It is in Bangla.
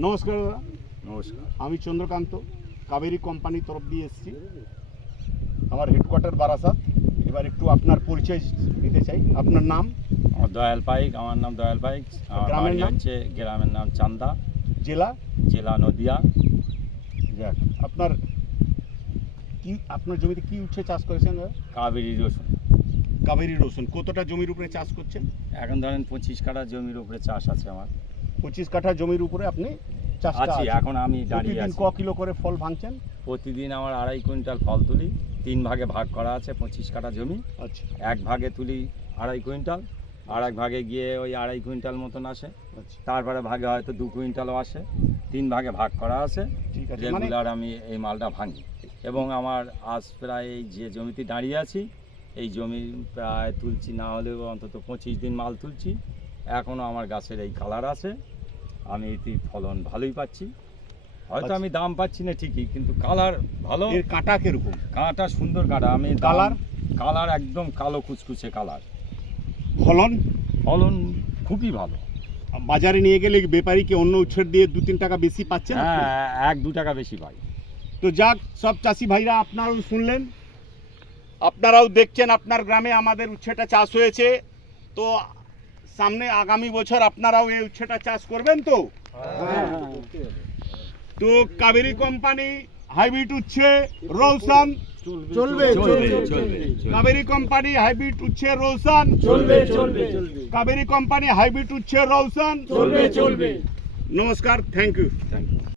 নমস্কার দাদা। নমস্কার। আমি চন্দ্রকান্ত, কাবেরী কোম্পানির তরফ দিয়ে এসেছি। আমার হেডকোয়ার্টার বারাসাত। এবার একটু আপনার পরিচয় নিতে চাই। আপনার নাম? আমার দয়াল পাইক, আমার নাম দয়াল পাইক। আমার গ্রামের বাড়ি নাম? হচ্ছে, গ্রামের নাম চান্দা, জেলা? জেলা নদিয়া। যাক, আপনার জমিতে কি উচ্ছে চাষ করেছেন দাদা? কাবেরী রসুন। কাবেরী রসুন। কতটা জমির উপরে চাষ করছেন? এখন ধরেন 25 কাঠা জমির উপরে চাষ আছে আমার। 25 কাঠা জমির উপরে আপনি চাষ আছি, এখন আমি দাঁড়িয়ে প্রতিদিন আছি। ক কিলো করে ফল ভাঙছেন? প্রতিদিন আমার 2.5 কুইন্টাল ফল তুলি। 3 ভাগে ভাগ করা আছে 25 কাঠা জমি। আচ্ছা এক ভাগে তুলি 2.5 কুইন্টাল, আর এক ভাগে গিয়ে ওই 2.5 কুইন্টাল মতন আসে। আচ্ছা, তারপরে ভাগে হয়তো 2 কুইন্টালও আসে। 3 ভাগে ভাগ করা আছে। ঠিক আছে। মানে রেগুলার আমি এই মালটা ভাঙি, এবং আমার আজ প্রায় এই যে জমিতে দাঁড়িয়ে আছি, এই জমি প্রায় তুলছি না হলেও অন্তত 25 দিন মাল তুলছি। এখনও আমার গাছের এই কালার আছে, আমি এতে ফলন ভালোই পাচ্ছি। হয়তো আচ্ছা। আমি দাম পাচ্ছি না ঠিকই, কিন্তু কালার ভালো। এর কাটা কিরকম? কাঁটা সুন্দর কাঁটা। আমি কালার? কালার একদম কালো কুচকুচে কালার। ফলন? ফলন খুবই ভালো। বাজারে নিয়ে গেলে ব্যাপারীকে অন্য উচ্ছের দিয়ে 2-3 টাকা বেশি পাচ্ছেন? হ্যাঁ, 1-2 টাকা বেশি পাই। তো যাক, সব চাষি ভাইরা আপনারাও শুনলেন, আপনারাও দেখছেন আপনার গ্রামে আমাদের উচ্ছেটা চাষ হয়েছে। তো সামনে আগামী বছর আপনারাও এই উচ্ছেটা চাষ করবেন তো? তো কাবেরী কোম্পানি হাইব্রিড উচ্ছে রৌশন চলবে কাবেরী কোম্পানি হাইব্রিড উচ্ছে রৌশন চলবে কাবেরী কোম্পানি হাইব্রিড উচ্ছে রৌশন। চলবে নমস্কার, থ্যাংক ইউ। Thank you.